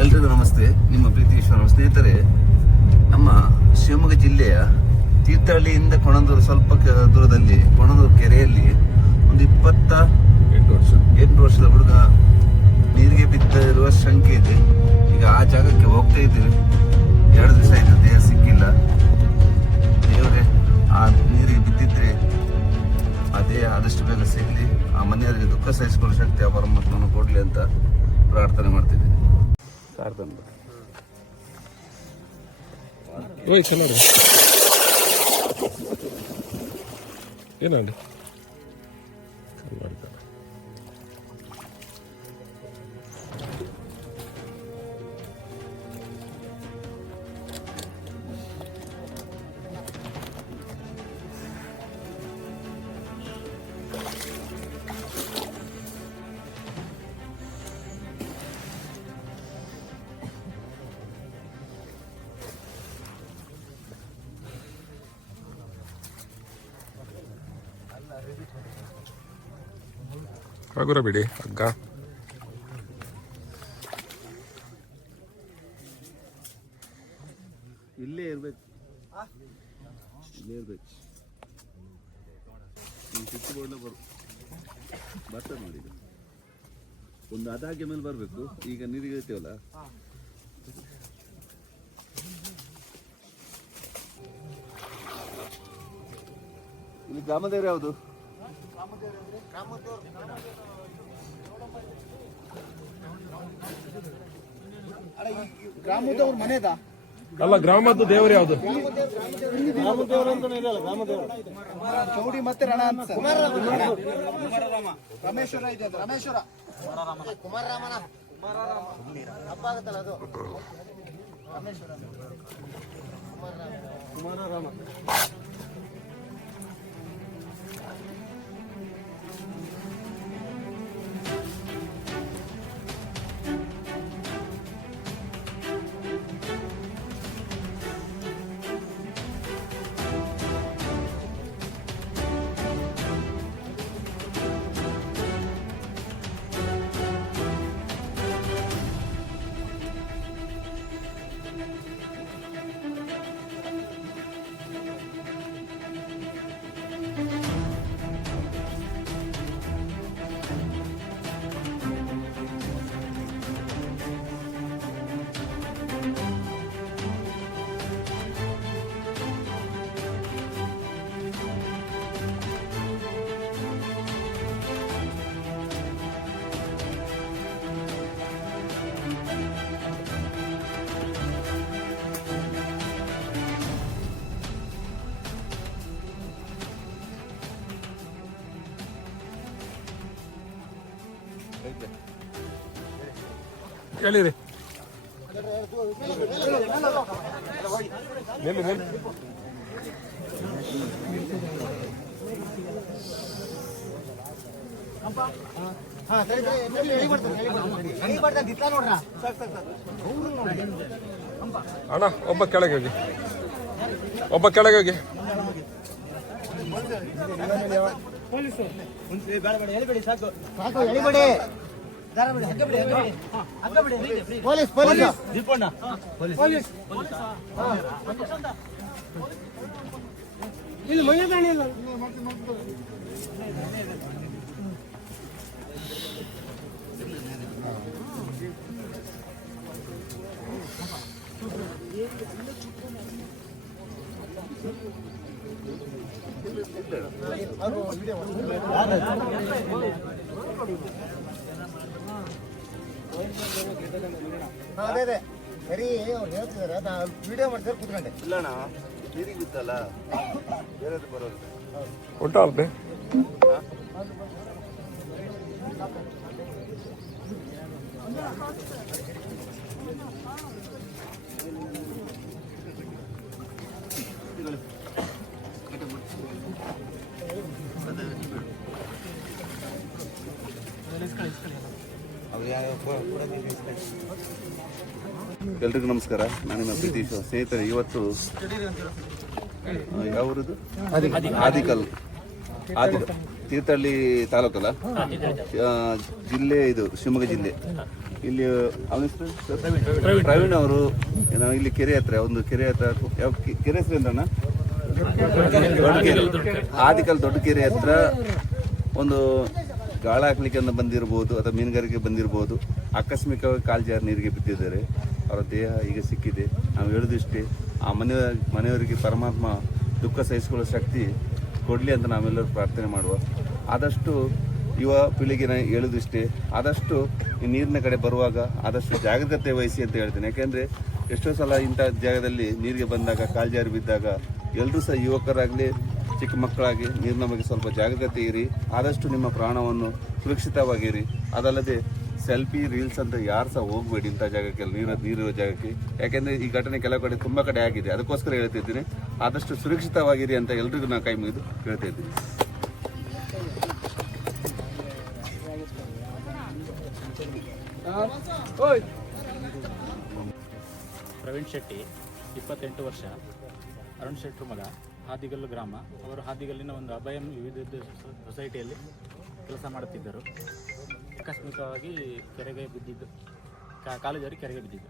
ಎಲ್ರಿಗೂ ನಮಸ್ತೆ. ನಿಮ್ಮ ಪ್ರೀತಿ ಈಶ್ವರ ಸ್ನೇಹಿತರೆ, ನಮ್ಮ ಶಿವಮೊಗ್ಗ ಜಿಲ್ಲೆಯ ತೀರ್ಥಹಳ್ಳಿಯಿಂದ ಕೊಣಂದೂರು ಸ್ವಲ್ಪ ದೂರದಲ್ಲಿ ಕೊಣಂದೂರು ಕೆರೆಯಲ್ಲಿ ಒಂದು 28 ವರ್ಷದ ಹುಡುಗ ನೀರಿಗೆ ಬಿದ್ದಿರುವ ಶಂಕೆ ಇದೆ. ಈಗ ಆ ಜಾಗಕ್ಕೆ ಹೋಗ್ತಾ ಇದ್ದೀವಿ. 2 ದಿವಸ ಆಯಿತು, ದೇಹ ಸಿಕ್ಕಿಲ್ಲ. ದೇವರೇ, ಆ ನೀರಿಗೆ ಬಿದ್ದಿದ್ರೆ ಆ ದೇಹ ಆದಷ್ಟು ಬೇಗ ಸಿಗಲಿ, ಆ ಮನೆಯವರಿಗೆ ದುಃಖ ಸಹಿಸಿಕೊಳ್ಳೋ ಶಕ್ತಿ ಆ ಪರಮಾತ್ಮನ ಕೊಡಲಿ ಅಂತ ಪ್ರಾರ್ಥನೆ ಮಾಡ್ತಿದ್ದೀನಿ. ಏನಂడి ಹಗುರ ಬಿಡಿ ಹಗ್ಗ. ಇಲ್ಲೇ ಇರ್ಬೇಕು. ಸ್ವಿಚ್ ಬೋರ್ಡ್ನ ಬರ್ತದೆ ನೋಡಿ. ಒಂದು ಅದಾಗೆ ಮೇಲೆ ಬರಬೇಕು. ಈಗ ನೀರಿಗೆ ಇರ್ತೀವಲ್ಲ, ಇಲ್ಲಿ ಗ್ರಾಮದೇವ್ರು ಯಾವುದು? ಗ್ರಾಮದೇವ್ರ ಮನೆದ ಅಲ್ಲ, ಗ್ರಾಮದ್ದು ದೇವರು ಯಾವುದು? ಗ್ರಾಮದೇವ್ರ ಅಂತಾನೆ ಇದೆಯಲ್ಲ, ಗ್ರಾಮದೇವ್ರ ಚೌಡಿ ಮತ್ತೆ ರಣ ಅಂತ ರಮೇಶ್ವರ ಇದೆ. ಅದು ರಮೇಶ್ವರ ಕುಮಾರರಾಮನ ಹಬ್ಬ ಆಗುತ್ತಲ್ಲ, ಅದು ರಮೇಶ್ವರ ಕುಮಾರರಾಮ. ಹೇಳಿರಿ ನಿಲ್ಲಿ ನಿಲ್ಲಿ. ಅಣ್ಣ, ಒಬ್ಬ ಕೆಳಗೆ ಹೋಗಿ, ಒಬ್ಬ ಕೆಳಗೆ ಹೋಗಿ. ಪೊಲೀಸ್ ಇಲ್ಲಿ ಮನೆ ಕಾಣಿಲ್ಲ. ಅದೇ ಸರಿ, ಅವ್ರು ಹೇಳ್ತಿದಾರೆ, ನಾನು ವಿಡಿಯೋ ಮಾಡ್ತಾರೆ ಕೂತ್ಕೊಂಡೆ. ಇಲ್ಲಣ್ಣ, ನೀರಿಗೆ ಬಿತ್ತಲ್ಲ, ಬೇರೆ ಬರೋದು ಉಂಟಾ ಅಲ್ಪೆ? ಎಲ್ರಿಗೂ ನಮಸ್ಕಾರ. ನಾನು ನಿಮ್ಮ ಪ್ರೀತಿ ಸ್ನೇಹಿತರೆ. ಇವತ್ತು ಯಾವ ಊರದು? ಆದಿಕಲ್ ತೀರ್ಥಹಳ್ಳಿ ತಾಲೂಕಲ್ಲ, ಜಿಲ್ಲೆ ಇದು ಶಿವಮೊಗ್ಗ ಜಿಲ್ಲೆ. ಇಲ್ಲಿ ಅವನ ಹೆಸರು ಪ್ರವೀಣ್ ಅವರು ನಾವು ಇಲ್ಲಿ ಕೆರೆ ಹತ್ರ ಒಂದು ಕೆರೆ ಹತ್ರ ಯಾವ ಕೆರೆ ಹೆಸರು ಏನಣ್ಣ? ಆದಿಕಲ್ ದೊಡ್ಡ ಕೆರೆ ಹತ್ರ ಒಂದು ಗಾಳ ಹಾಕ್ಲಿಕ್ಕೆ ಅಂತ ಬಂದಿರ್ಬೋದು ಅಥವಾ ಮೀನುಗಾರಿಕೆ ಬಂದಿರ್ಬೋದು. ಆಕಸ್ಮಿಕವಾಗಿ ಕಾಲು ಜಾರಿ ನೀರಿಗೆ ಬಿದ್ದಿದ್ದಾರೆ. ಅವರ ದೇಹ ಈಗ ಸಿಕ್ಕಿದೆ. ನಾವು ಹೇಳೋದಿಷ್ಟೇ, ಆ ಮನೆಯವರಿಗೆ ಪರಮಾತ್ಮ ದುಃಖ ಸಹಿಸಿಕೊಳ್ಳೋ ಶಕ್ತಿ ಕೊಡಲಿ ಅಂತ ನಾವೆಲ್ಲರೂ ಪ್ರಾರ್ಥನೆ ಮಾಡುವ. ಆದಷ್ಟು ಯುವ ಪೀಳಿಗೆನ ಹೇಳೋದಿಷ್ಟೇ, ಆದಷ್ಟು ಈ ನೀರಿನ ಕಡೆ ಬರುವಾಗ ಆದಷ್ಟು ಜಾಗ್ರತೆ ವಹಿಸಿ ಅಂತ ಹೇಳ್ತೀನಿ. ಯಾಕೆಂದರೆ ಎಷ್ಟೋ ಸಲ ಇಂಥ ಜಾಗದಲ್ಲಿ ನೀರಿಗೆ ಬಂದಾಗ ಕಾಲು ಜಾರಿ ಬಿದ್ದಾಗ ಎಲ್ಲರೂ ಸಹ ಯುವಕರಾಗಲಿ ಚಿಕ್ಕ ಮಕ್ಕಳಾಗಿ ನೀರಿನ ಬಗ್ಗೆ ಸ್ವಲ್ಪ ಜಾಗ್ರತೆ ಇರಿ. ಆದಷ್ಟು ನಿಮ್ಮ ಪ್ರಾಣವನ್ನು ಸುರಕ್ಷಿತವಾಗಿರಿ. ಅದಲ್ಲದೆ ಸೆಲ್ಫಿ ರೀಲ್ಸ್ ಅಂತ ಯಾರು ಸಹ ಹೋಗಬೇಡಿ ಇಂಥ ಜಾಗಕ್ಕೆ, ನೀರಿರೋ ಜಾಗಕ್ಕೆ. ಯಾಕೆಂದರೆ ಈ ಘಟನೆ ಕೆಲವು ಕಡೆ ತುಂಬ ಕಡೆ ಆಗಿದೆ. ಅದಕ್ಕೋಸ್ಕರ ಹೇಳ್ತಿದ್ದೀನಿ, ಆದಷ್ಟು ಸುರಕ್ಷಿತವಾಗಿರಿ ಅಂತ ಎಲ್ರಿಗೂ ನಾನು ಕೈ ಮುಗಿದು ಹೇಳ್ತಾ ಇದ್ದೀನಿ. ಪ್ರವೀಣ್ ಶೆಟ್ಟಿ, 28 ವರ್ಷ, ಅರುಣ್ ಶೆಟ್ರು ಮಗ, ಹಾದಿಗಲ್ಲು ಗ್ರಾಮ. ಅವರು ಹಾದಿಗಲ್ಲಿನ ಒಂದು ಅಭಯಂ ವಿವಿಧ ಸೊಸೈಟಿಯಲ್ಲಿ ಕೆಲಸ ಮಾಡುತ್ತಿದ್ದರು. ಆಕಸ್ಮಿಕವಾಗಿ ಕೆರೆಗೆ ಬಿದ್ದಿದ್ದು, ಕಾಲು ಜಾರಿ ಕೆರೆಗೆ ಬಿದ್ದಿದ್ದು.